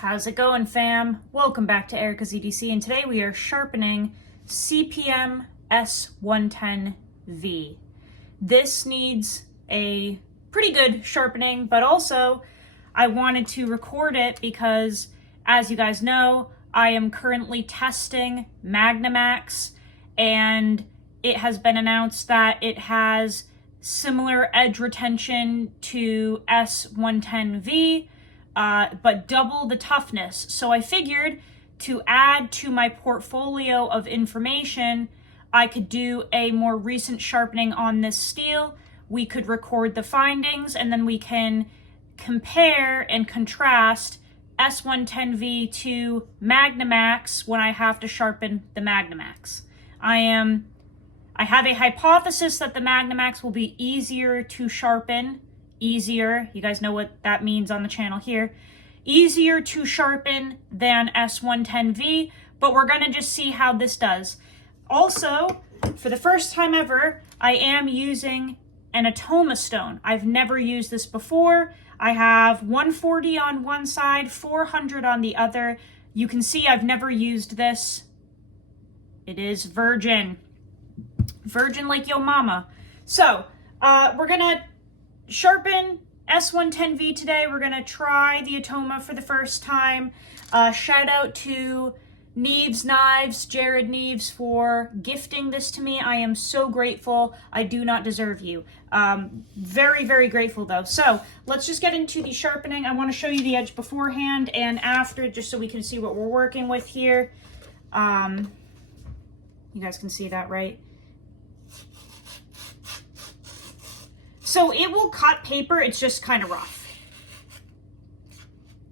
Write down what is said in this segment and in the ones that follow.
How's it going, fam? Welcome back to Erica's EDC, and today we are sharpening CPM S110V. This needs a pretty good sharpening, but also I wanted to record it because, as you guys know, I am currently testing Magnamax, and it has been announced that it has similar edge retention to S110V, but double the toughness. So I figured to add to my portfolio of information, I could do a more recent sharpening on this steel. We could record the findings, and then we can compare and contrast S110V to Magnamax when I have to sharpen the Magnamax. I have a hypothesis that the Magnamax will be easier to sharpen. Easier, you guys know what that means on the channel here. Easier to sharpen than S110V, but we're gonna just see how this does. Also, for the first time ever, I am using an Atoma Stone. I've never used this before. I have 140 on one side, 400 on the other. You can see I've never used this. It is virgin. Virgin like yo mama. So, we're gonna sharpen S110V today. We're gonna try the Atoma for the first time. Shout out to Neves Knives, Jared Neves, for gifting this to me. I am so grateful. I do not deserve you. Very, very grateful though. So let's just get into the sharpening. I want to show you the edge beforehand and after, just so we can see what we're working with here. You guys can see that, right? So it will cut paper, it's just kind of rough.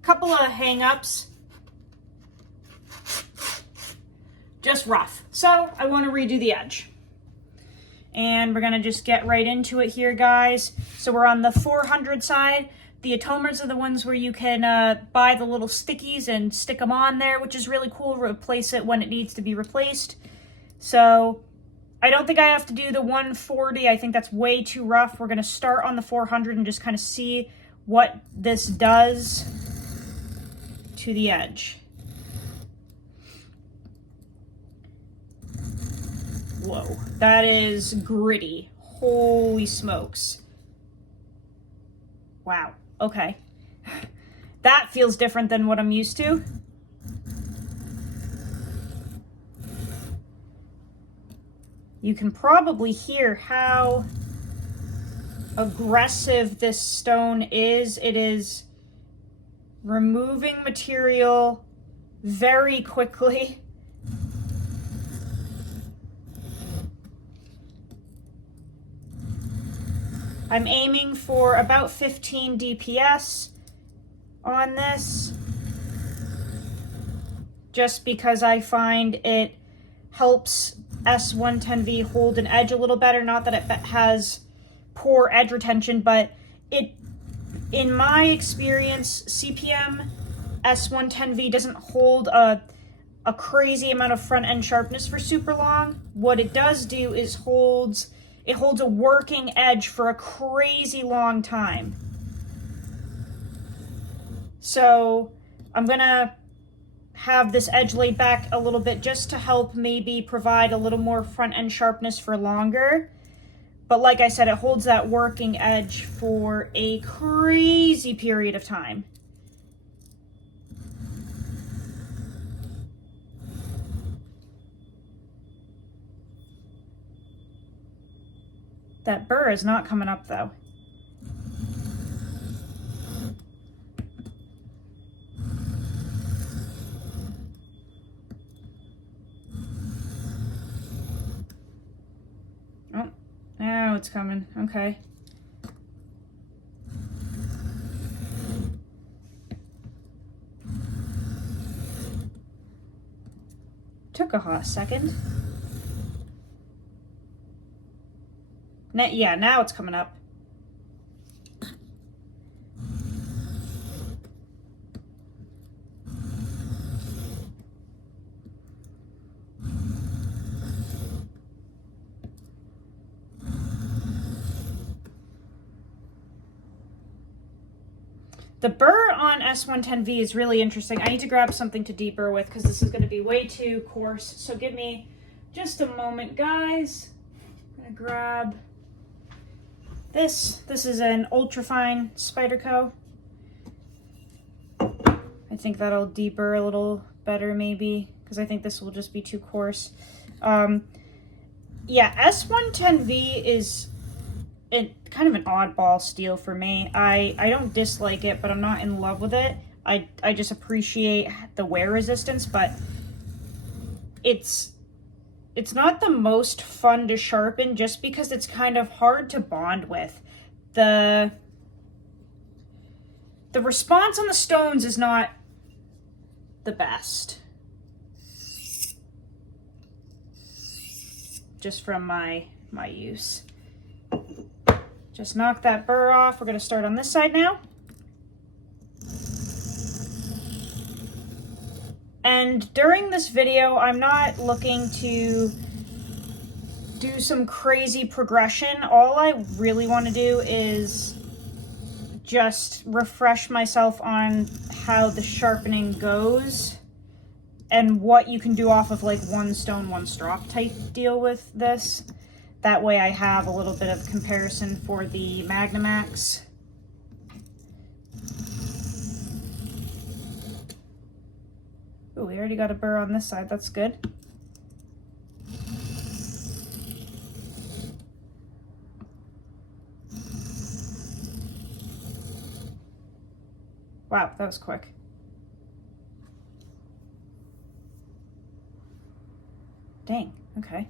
Couple of hang-ups. Just rough. So I want to redo the edge. And we're going to just get right into it here, guys. So we're on the 400 side. The Atomas are the ones where you can buy the little stickies and stick them on there, which is really cool. Replace it when it needs to be replaced. So I don't think I have to do the 140. I think that's way too rough. We're going to start on the 400 and just kind of see what this does to the edge. Whoa, that is gritty. Holy smokes. Wow, okay. That feels different than what I'm used to. You can probably hear how aggressive this stone is. It is removing material very quickly. I'm aiming for about 15 DPS on this, just because I find it helps S110V hold an edge a little better. Not that it has poor edge retention, but it, in my experience, CPM S110V doesn't hold a crazy amount of front end sharpness for super long. What it does do is it holds a working edge for a crazy long time. So I'm gonna have this edge laid back a little bit just to help maybe provide a little more front end sharpness for longer. But like I said, it holds that working edge for a crazy period of time. That burr is not coming up though. Oh, now it's coming. Okay. Took a hot second. Yeah, now it's coming up. The burr on S110V is really interesting. I need to grab something to deburr with because this is going to be way too coarse. So give me just a moment, guys. I'm going to grab this. This is an ultrafine Spyderco. I think that'll deburr a little better maybe because I think this will just be too coarse. Yeah, S110V is kind of an oddball steel for me. I don't dislike it, but I'm not in love with it. I just appreciate the wear resistance, but it's not the most fun to sharpen just because it's kind of hard to bond with. The response on the stones is not the best. Just from my use. Just knock that burr off. We're going to start on this side now. And during this video, I'm not looking to do some crazy progression. All I really want to do is just refresh myself on how the sharpening goes and what you can do off of like one stone, one strop type deal with this. That way I have a little bit of comparison for the Magnamax. Oh, we already got a burr on this side. That's good. Wow, that was quick. Dang, okay.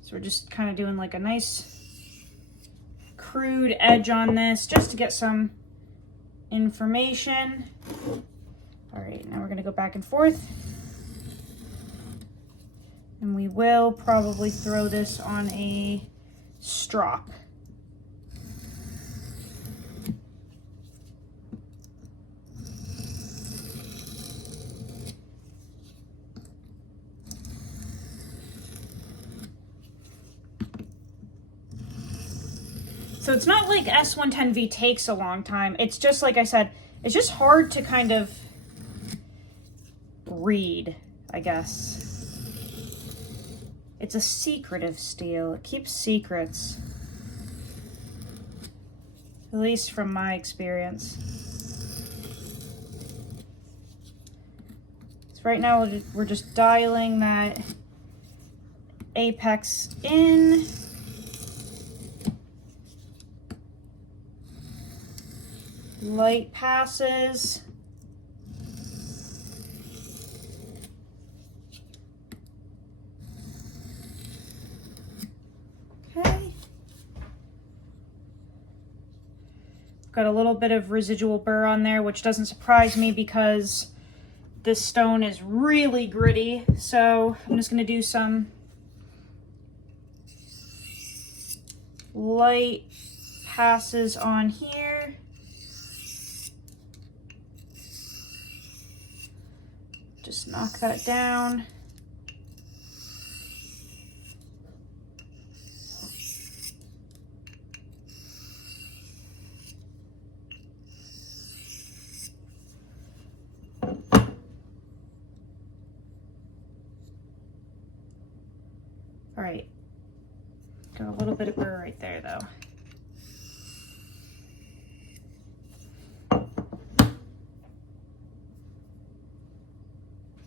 So we're just kind of doing like a nice crude edge on this just to get some information. All right, now we're going to go back and forth. And we will probably throw this on a strop. So it's not like S110V takes a long time. It's just, like I said, it's just hard to kind of read, I guess. It's a secretive steel. It keeps secrets. At least from my experience. So right now we're just dialing that apex in. Light passes. Okay. Got a little bit of residual burr on there, which doesn't surprise me because this stone is really gritty. So I'm just going to do some light passes on here. Just knock that down. All right, got a little bit of burr right there though.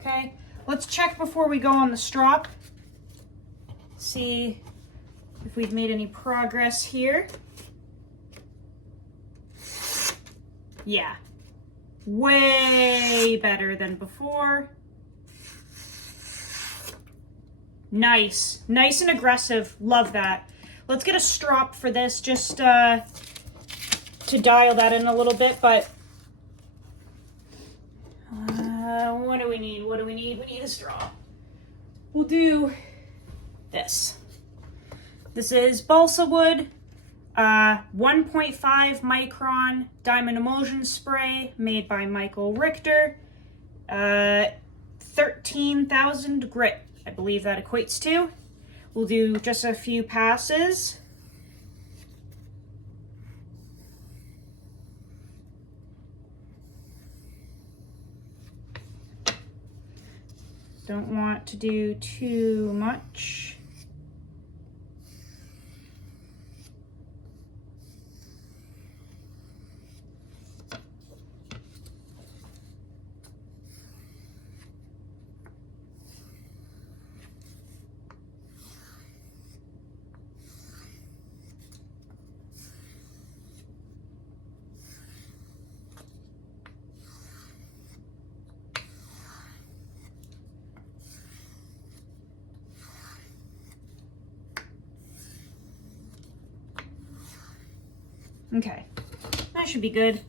Okay, let's check before we go on the strop. See if we've made any progress here. Yeah, way better than before. Nice, nice and aggressive. Love that. Let's get a strop for this just to dial that in a little bit, but what do we need? What do we need? We need a straw. We'll do this. This is balsa wood, 1.5 micron diamond emulsion spray made by Michael Richter, 13,000 grit, I believe that equates to. We'll do just a few passes Don't want to do too much. Okay, that should be good.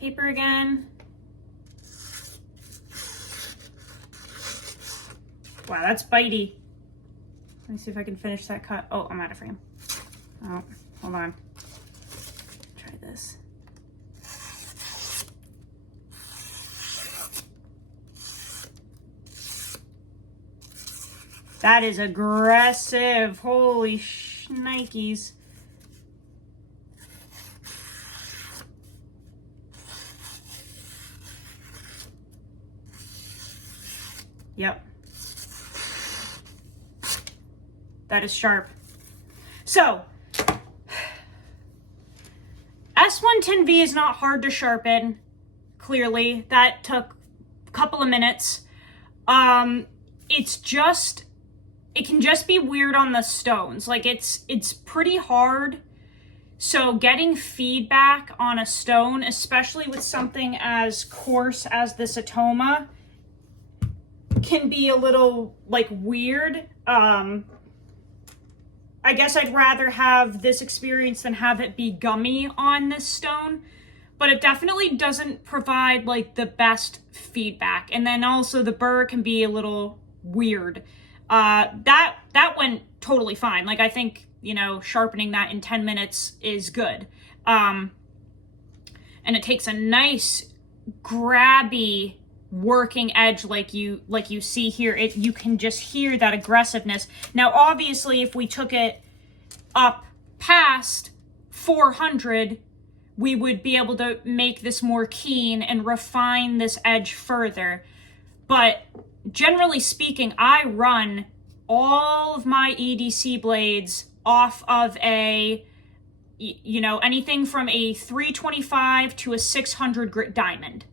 Paper again. Wow, that's bitey. Let me see if I can finish that cut. Oh, I'm out of frame. Oh, hold on. Try this. That is aggressive. Holy shnikes. Yep. That is sharp. So, S110V is not hard to sharpen, clearly. That took a couple of minutes. It's just, it can just be weird on the stones. Like, it's pretty hard. So getting feedback on a stone, especially with something as coarse as this Atoma, can be a little, like, weird. I guess I'd rather have this experience than have it be gummy on this stone, but it definitely doesn't provide, like, the best feedback. And then also the burr can be a little weird. That went totally fine. Like, I think, you know, sharpening that in 10 minutes is good. And it takes a nice grabby working edge like you see here. You can just hear that aggressiveness. Now, obviously, if we took it up past 400, we would be able to make this more keen and refine this edge further. But generally speaking, I run all of my EDC blades off of a, you know, anything from a 325 to a 600 grit diamond.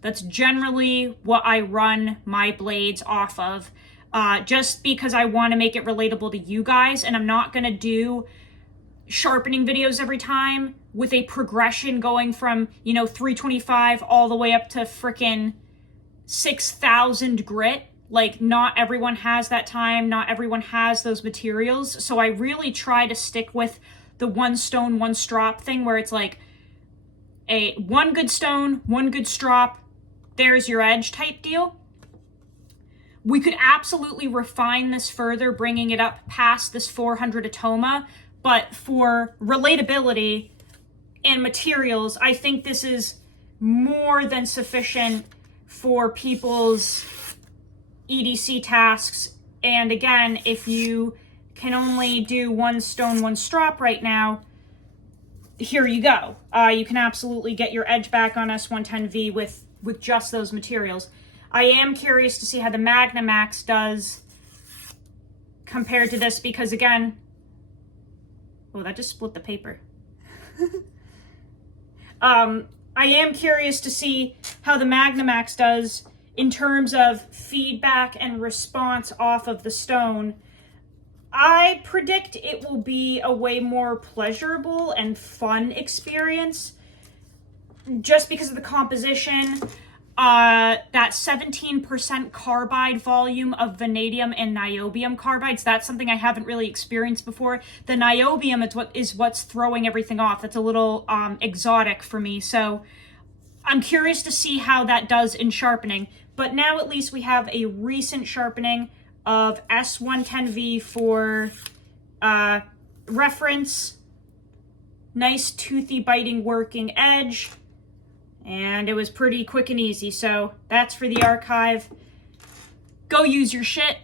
That's generally what I run my blades off of, just because I want to make it relatable to you guys, and I'm not going to do sharpening videos every time with a progression going from, you know, 325 all the way up to frickin' 6,000 grit. Like, not everyone has that time, not everyone has those materials, so I really try to stick with the one stone, one strop thing, where it's like a one good stone, one good strop, there's your edge type deal. We could absolutely refine this further, bringing it up past this 400 Atoma, but for relatability and materials, I think this is more than sufficient for people's EDC tasks. And again, if you can only do one stone, one strop right now, here you go. You can absolutely get your edge back on S110V with just those materials. I am curious to see how the Magnamax does compared to this, because again, oh, that just split the paper. I am curious to see how the Magnamax does in terms of feedback and response off of the stone. I predict it will be a way more pleasurable and fun experience, just because of the composition. That 17% carbide volume of vanadium and niobium carbides, that's something I haven't really experienced before. The niobium is what's throwing everything off. That's a little exotic for me, so I'm curious to see how that does in sharpening. But now at least we have a recent sharpening of S110V for reference. Nice toothy biting working edge. And it was pretty quick and easy. So that's for the archive. Go use your shit.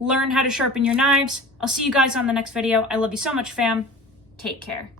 Learn how to sharpen your knives. I'll see you guys on the next video. I love you so much, fam. Take care.